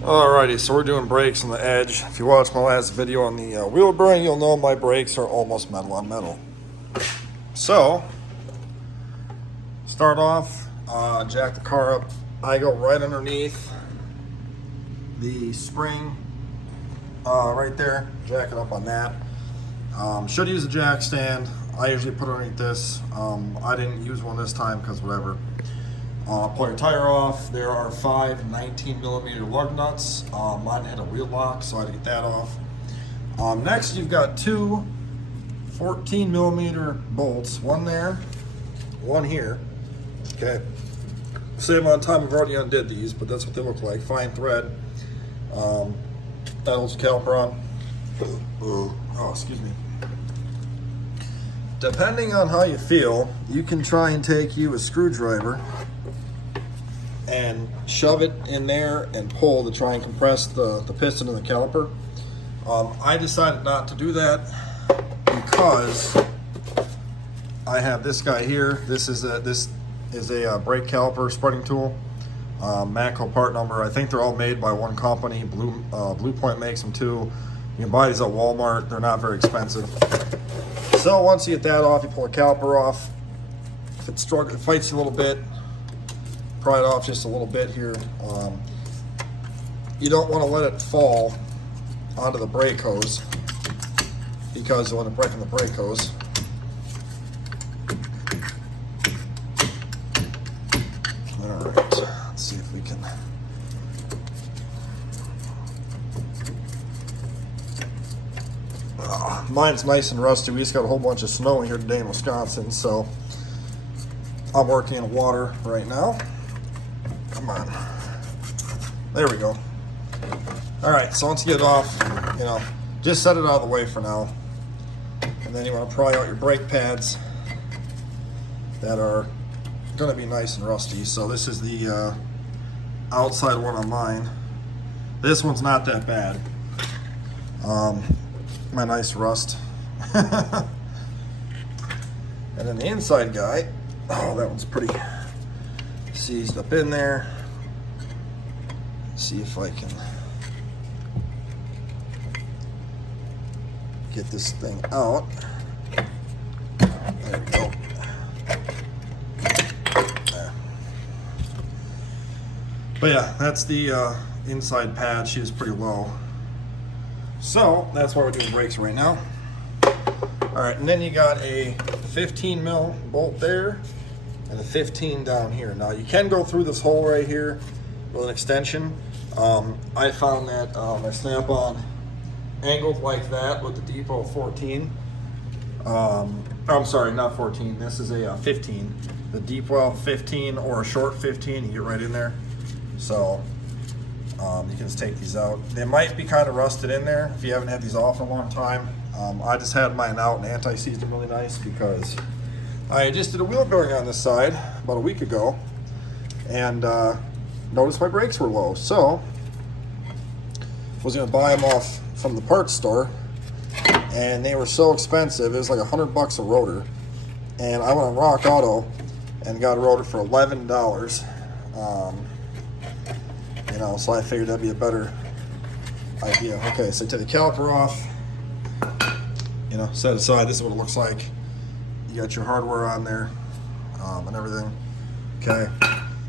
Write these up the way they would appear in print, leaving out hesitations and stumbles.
Alrighty, so we're doing brakes on the edge. If you watched my last video on the wheel bearing, you'll know my brakes are almost metal on metal. So, start off, jack the car up. I go right underneath the spring, right there, jack it up on that. Should use a jack stand. I usually put it underneath this. I didn't use one this time because whatever. Pull your tire off. There are 5 19mm lug nuts. Mine had a wheel lock, so I had to get that off. Next, you've got 2 14mm bolts. One there, one here. Okay. Save on time, I've already undid these, but that's what they look like. Fine thread. That holds the caliper on. Oh, excuse me. Depending on how you feel, you can try and take you a screwdriver and shove it in there and pull to try and compress the piston in the caliper. I decided not to do that because I have this guy here. This is a brake caliper spreading tool. Matco part number. I think they're all made by one company. Blue Point makes them too. You can buy these at Walmart. They're not very expensive. So once you get that off, you pull the caliper off. If it fights you a little bit, pry it off just a little bit here. You don't want to let it fall onto the brake hose because you'll end up breaking the brake hose. Alright, let's see if we can. Mine's nice and rusty. We just got a whole bunch of snow here today in Wisconsin, so I'm working in water right now. Come on. There we go. All right, so once you get it off, just set it out of the way for now. And then you want to pry out your brake pads that are going to be nice and rusty. So this is the outside one on mine. This one's not that bad. My nice rust. And then the inside guy, oh, that one's pretty seized up in there. See if I can get this thing out. There we go. There. But yeah, that's the inside pad. She is pretty low. So that's why we're doing brakes right now. All right, and then you got a 15 mil bolt there and a 15 down here. Now you can go through this hole right here with an extension. I found that my snap-on angled like that with the depot 14. I'm sorry, not 14. This is a 15. The deep well 15 or a short 15, you get right in there. So you can just take these out. They might be kind of rusted in there if you haven't had these off in a long time. I just had mine out and anti-seized them really nice because I just did a wheel bearing on this side about a week ago and noticed my brakes were low. So I was going to buy them off from the parts store and they were so expensive. It was like $100 a rotor. And I went on Rock Auto and got a rotor for $11. So I figured that'd be a better idea. Okay, so take the caliper off, set it aside. This is what it looks like. You got your hardware on there and everything. Okay,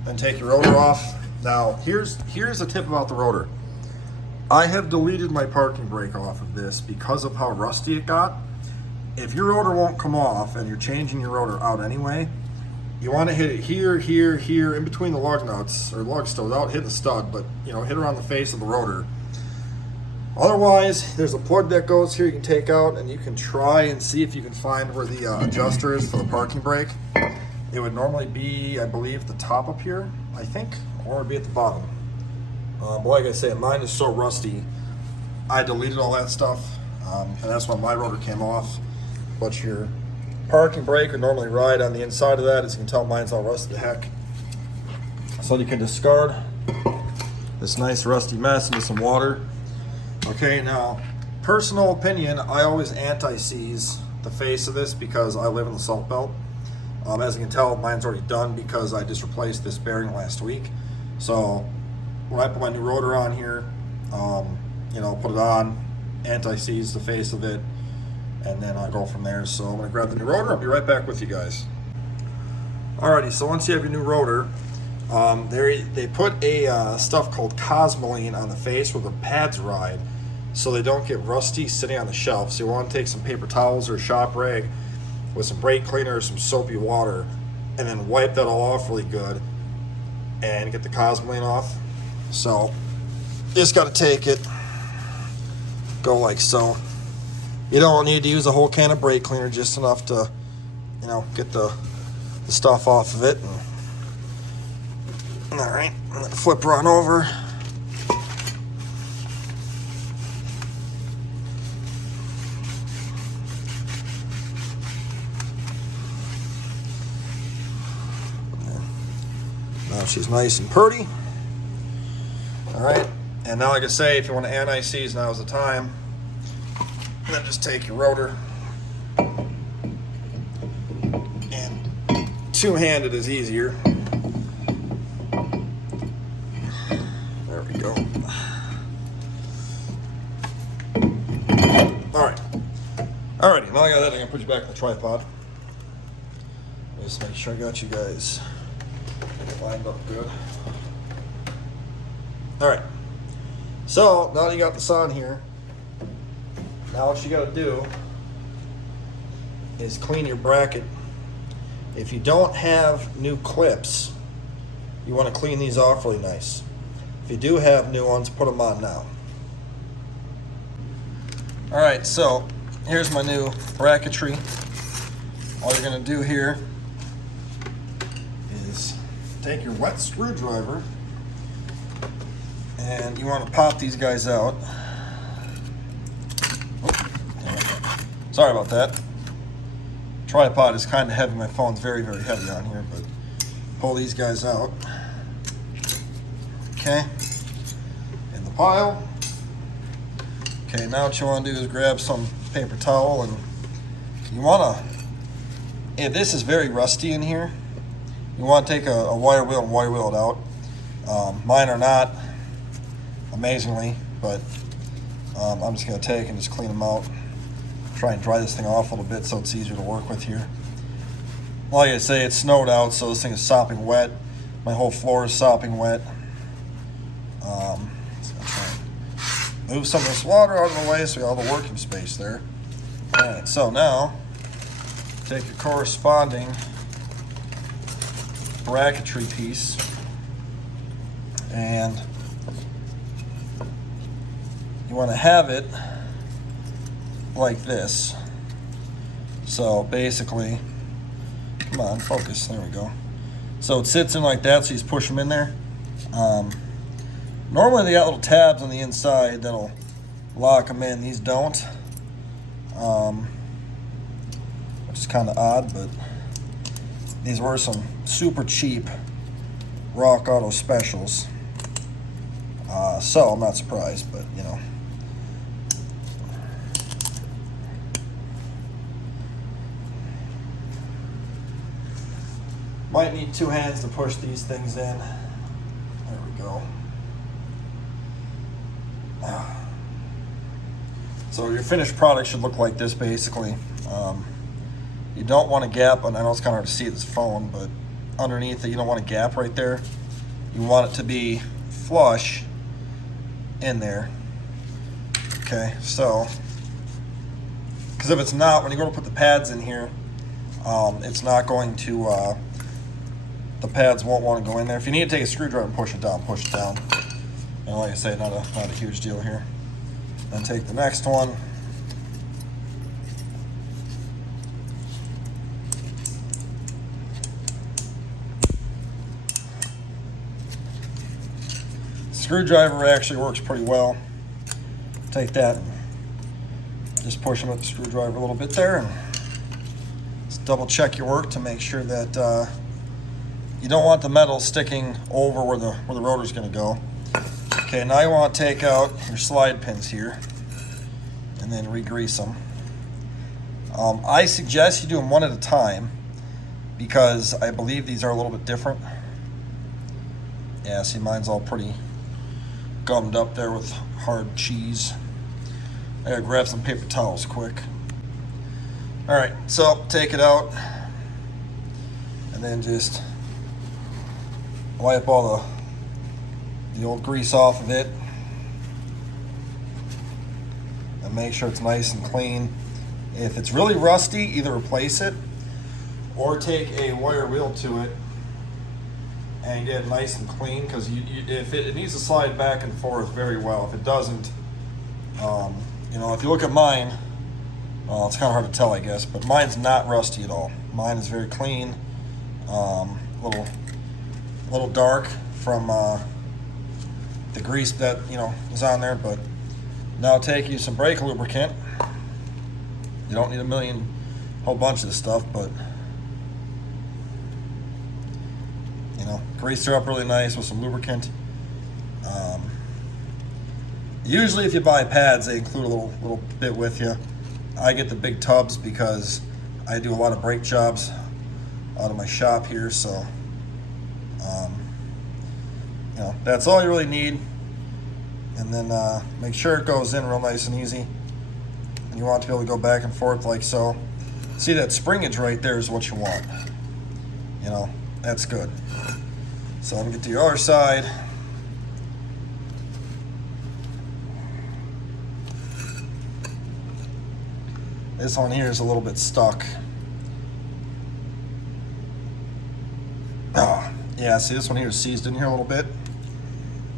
then take your rotor off. Now, here's a tip about the rotor. I have deleted my parking brake off of this because of how rusty it got. If your rotor won't come off and you're changing your rotor out anyway, you want to hit it here, here, here, in between the lug nuts, or lug stow, without hitting the stud, but, hit around the face of the rotor. Otherwise, there's a plug that goes here you can take out, and you can try and see if you can find where the adjuster is for the parking brake. It would normally be, I believe, the top up here, I think, or it would be at the bottom. But like I said, mine is so rusty, I deleted all that stuff, and that's when my rotor came off. But your parking brake would normally ride on the inside of that. As you can tell, mine's all rusted to heck. So you can discard this nice rusty mess into some water. Okay, now, personal opinion, I always anti-seize the face of this because I live in the salt belt. As you can tell, mine's already done because I just replaced this bearing last week. So when I put my new rotor on here, you know, put it on, anti-seize the face of it, and then I'll go from there. So I'm going to grab the new rotor. I'll be right back with you guys. Alrighty, so once you have your new rotor, they put a stuff called Cosmoline on the face where the pads ride, so they don't get rusty sitting on the shelf. So you want to take some paper towels or a shop rag with some brake cleaner or some soapy water, and then wipe that all off really good and get the Cosmoline off. So just got to take it, go like so. You don't need to use a whole can of brake cleaner, just enough to, you know, get the stuff off of it. And, all right, I'm gonna flip her on over. Now she's nice and pretty. All right, and now like I say, if you want to anti-seize, now's the time. And then just take your rotor, and two-handed is easier. There we go. All right. Alrighty, now I got that, I'm gonna put you back in the tripod. Just make sure I got you guys lined up good. All right, so now that you got this on here, now what you got to do is clean your bracket. If you don't have new clips, you want to clean these off really nice. If you do have new ones, put them on now. All right, so here's my new bracketry. All you're going to do here is take your wet screwdriver and you want to pop these guys out. Sorry about that. Tripod is kind of heavy. My phone's very, very heavy on here, but pull these guys out. Okay, in the pile. Okay, now what you want to do is grab some paper towel, and you want to, if this is very rusty in here, you want to take a wire wheel and wire wheel it out. Mine are not, amazingly, but I'm just going to take and just clean them out. Try and dry this thing off a little bit so it's easier to work with here. Like I say, it snowed out, so this thing is sopping wet. My whole floor is sopping wet. So I'm trying to move some of this water out of the way so we have all the working space there. All right, so now take your corresponding bracketry piece and you want to have it like this. So basically, come on, focus, there we go. So it sits in like that, so you just push them in there. Normally they got little tabs on the inside that'll lock them in. These don't, which is kind of odd, but these were some super cheap Rock Auto specials. So I'm not surprised, but you know. Might need two hands to push these things in. There we go. So your finished product should look like this, basically. You don't want a gap, and I know it's kind of hard to see this phone, but underneath it, you don't want a gap right there. You want it to be flush in there. Okay, so, because if it's not, when you go to put the pads in here, it's not going to, the pads won't want to go in there. If you need to take a screwdriver and push it down, push it down. And like I say, not a huge deal here. Then take the next one. Screwdriver actually works pretty well. Take that and just push them with the screwdriver a little bit there, and just double check your work to make sure that you don't want the metal sticking over where the rotor is going to go. Okay, now you want to take out your slide pins here and then re-grease them. I suggest you do them one at a time because I believe these are a little bit different. Yeah, see, mine's all pretty gummed up there with hard cheese. I gotta grab some paper towels quick. All right, so take it out and then just wipe all the old grease off of it and make sure it's nice and clean. If it's really rusty, either replace it or take a wire wheel to it and get it nice and clean, because if it needs to slide back and forth very well. If it doesn't, you know, if you look at mine, well, it's kind of hard to tell, I guess, but mine's not rusty at all. Mine is very clean, little dark from the grease that, you know, is on there. But now take you some brake lubricant. You don't need a whole bunch of this stuff, but you know, grease her up really nice with some lubricant. Usually if you buy pads, they include a little bit with you. I get the big tubs because I do a lot of brake jobs out of my shop here, so you know, that's all you really need. And then make sure it goes in real nice and easy. And you want to be able to go back and forth like so. See, that springage right there is what you want. You know, that's good. So I'm gonna get to your other side. This one here is a little bit stuck. Oh, yeah, see, this one here is seized in here a little bit.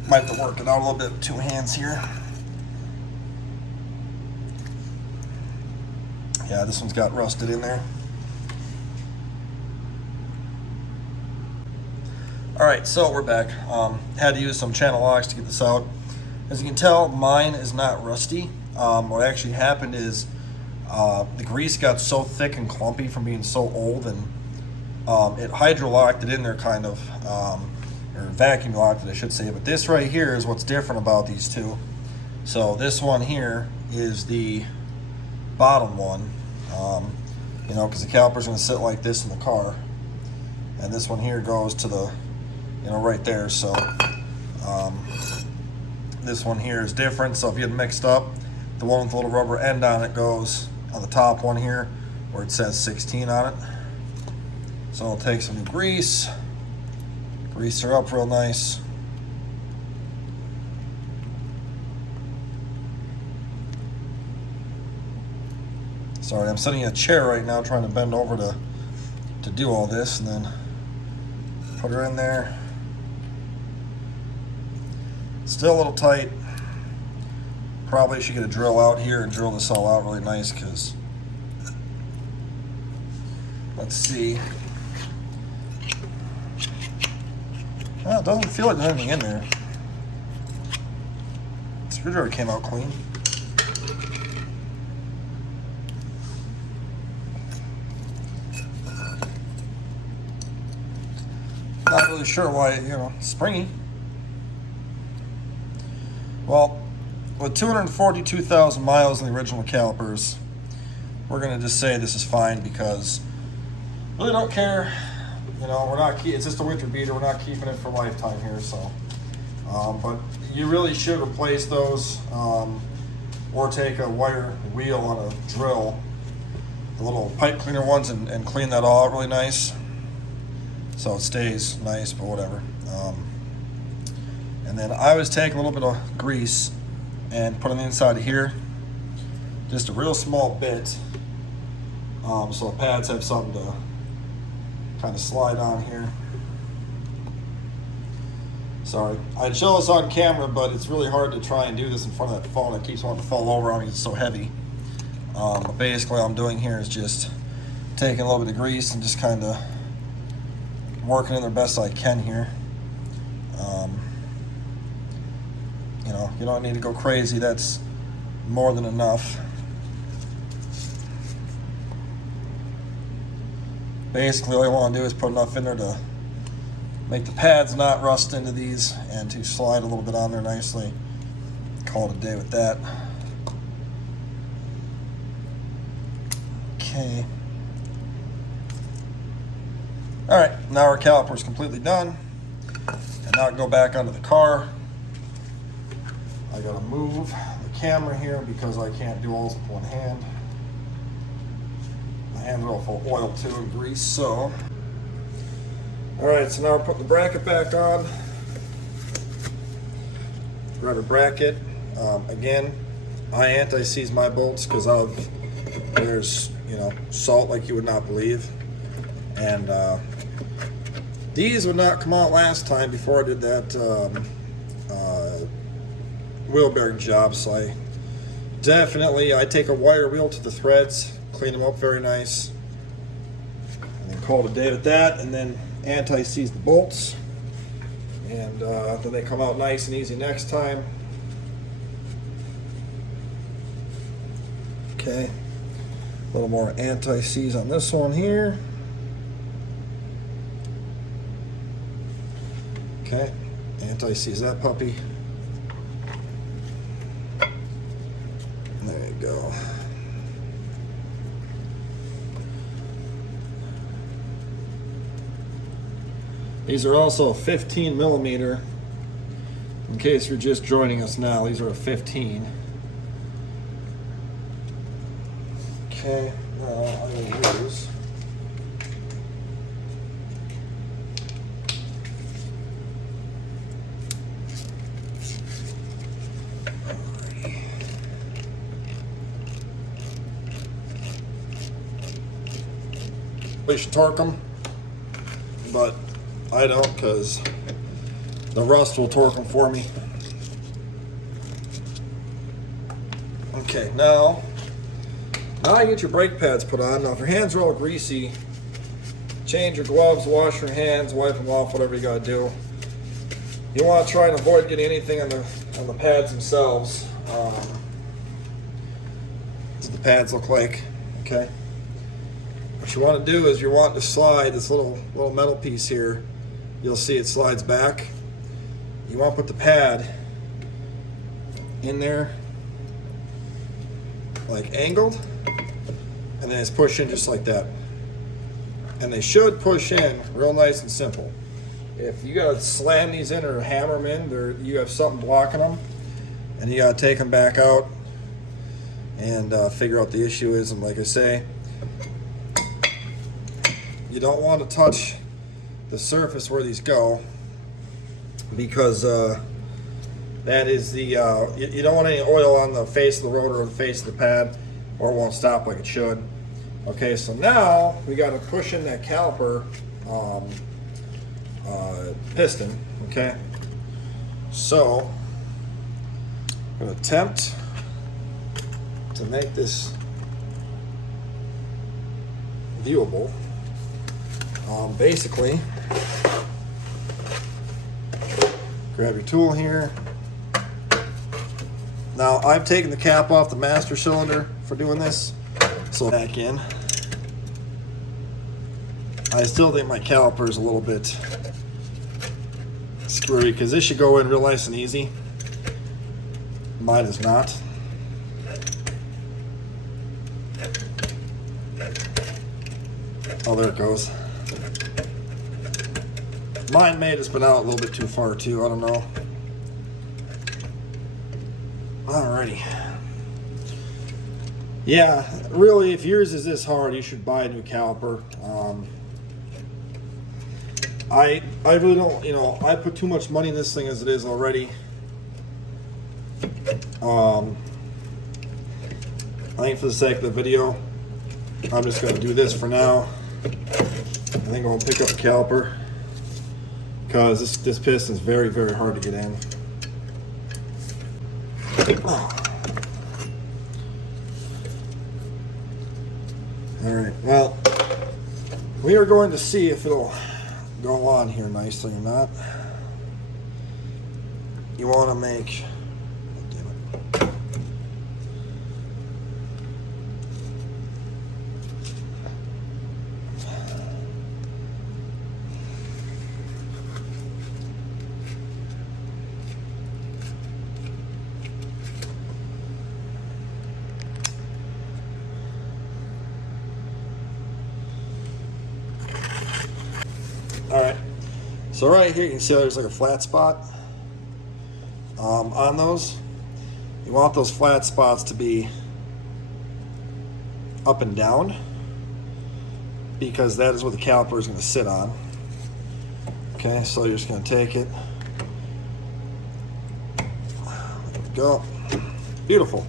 Might have to work it out a little bit with 2 hands here. Yeah, this one's got rusted in there. All right, so we're back. Had to use some channel locks to get this out. As you can tell, mine is not rusty. What actually happened is the grease got so thick and clumpy from being so old, and it hydro-locked it in there kind of, or vacuum locked it, I should say. But this right here is what's different about these two. So this one here is the bottom one, you know, because the caliper's going to sit like this in the car, and this one here goes to the, you know, right there. So this one here is different. So if you get mixed up, the one with the little rubber end on it goes on the top one here where it says 16 on it. So I'll take some new grease, grease her up real nice. Sorry, I'm sitting in a chair right now trying to bend over to do all this, and then put her in there. Still a little tight. Probably should get a drill out here and drill this all out really nice, because let's see. Well, it doesn't feel like there's anything in there. The screwdriver came out clean. Not really sure why, you know, springy. Well, with 242,000 miles in the original calipers, we're gonna just say this is fine, because really don't care. You know, we're not. It's just a winter beater. We're not keeping it for lifetime here. So, but you really should replace those, or take a wire wheel on a drill, the little pipe cleaner ones, and clean that all out really nice, so it stays nice. But whatever. And then I always take a little bit of grease and put on the inside of here, just a real small bit, so the pads have something to kind of slide on here. Sorry, I'd show this on camera, but it's really hard to try and do this in front of that phone. It keeps wanting to fall over on me, it's so heavy. But basically all I'm doing here is just taking a little bit of grease and just kind of working in there best I can here. You know, you don't need to go crazy. That's more than enough. Basically, all you want to do is put enough in there to make the pads not rust into these, and to slide a little bit on there nicely. Call it a day with that. Okay. All right, now our caliper is completely done. And now I can go back onto the car. I gotta move the camera here because I can't do all this with one hand. My hands are all full of oil too and grease, so. All right, so now we're putting the bracket back on. Rubber bracket. Again, I anti-seize my bolts because there's, you know, salt like you would not believe. And these would not come out last time before I did that wheel bearing job, so I take a wire wheel to the threads, clean them up very nice, and then call it a day with that, and then anti-seize the bolts, and then they come out nice and easy next time. Okay, a little more anti-seize on this one here. Okay, anti-seize that puppy. There you go. These are also 15 millimeter. In case you're just joining us now, these are a 15. Okay, now I will use we should torque them, but I don't because the rust will torque them for me. Okay, now you get your brake pads put on. Now if your hands are all greasy, change your gloves, wash your hands, wipe them off, whatever you gotta do. You want to try and avoid getting anything on the pads themselves. What the pads look like, okay? What you want to do is you want to slide this little metal piece here. You'll see it slides back. You want to put the pad in there, like angled, and then it's push in just like that. And they should push in real nice and simple. If you gotta slam these in or hammer them in, you have something blocking them, and you gotta take them back out and figure out the issue is. And like I say, you don't want to touch the surface where these go, because that is the you don't want any oil on the face of the rotor or the face of the pad, or it won't stop like it should. Okay, so now we got to push in that caliper piston. Okay, so I'm going to attempt to make this viewable. Basically, grab your tool here. Now I've taken the cap off the master cylinder for doing this, so back in. I still think my caliper is a little bit screwy because this should go in real nice and easy. Mine is not. Oh, there it goes. Mine may have just been out a little bit too far too, I don't know. Alrighty. Yeah, really, if yours is this hard, you should buy a new caliper. I really don't, you know, I put too much money in this thing as it is already. I think for the sake of the video, I'm just going to do this for now. I think I'll pick up a caliper because this piston is very, very hard to get in. Alright, well, we are going to see if it'll go on here nicely or not. You want to make, oh, damn it. Alright, so right here you can see there's like a flat spot on those. You want those flat spots to be up and down, because that is what the caliper is going to sit on. Okay, so you're just going to take it. There we go. Beautiful.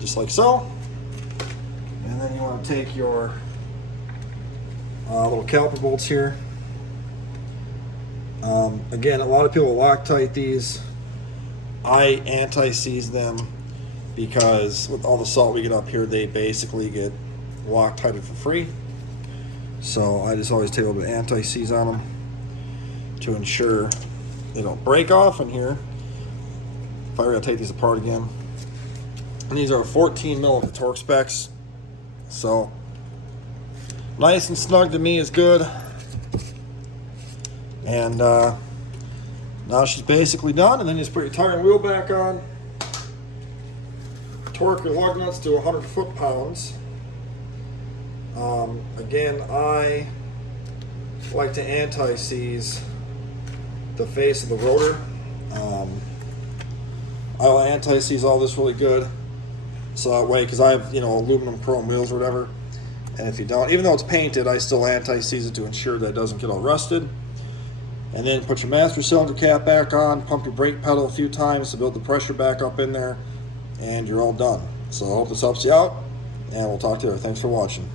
Just like so. And then you want to take your little caliper bolts here. Again, a lot of people Loctite these. I anti-seize them because with all the salt we get up here, they basically get Loctited for free. So I just always take a little bit of anti-seize on them to ensure they don't break off in here. If I were to take these apart again. And these are 14 mil of the torque specs. So nice and snug to me is good. And now she's basically done, and then you just put your tire and wheel back on. Torque your lug nuts to 100 foot-pounds. Again, I like to anti-seize the face of the rotor. I'll anti-seize all this really good, so that way, because I have, you know, aluminum chrome wheels or whatever, and if you don't, even though it's painted, I still anti-seize it to ensure that it doesn't get all rusted. And then put your master cylinder cap back on, pump your brake pedal a few times to build the pressure back up in there, and you're all done. So I hope this helps you out, and we'll talk to you later. Thanks for watching.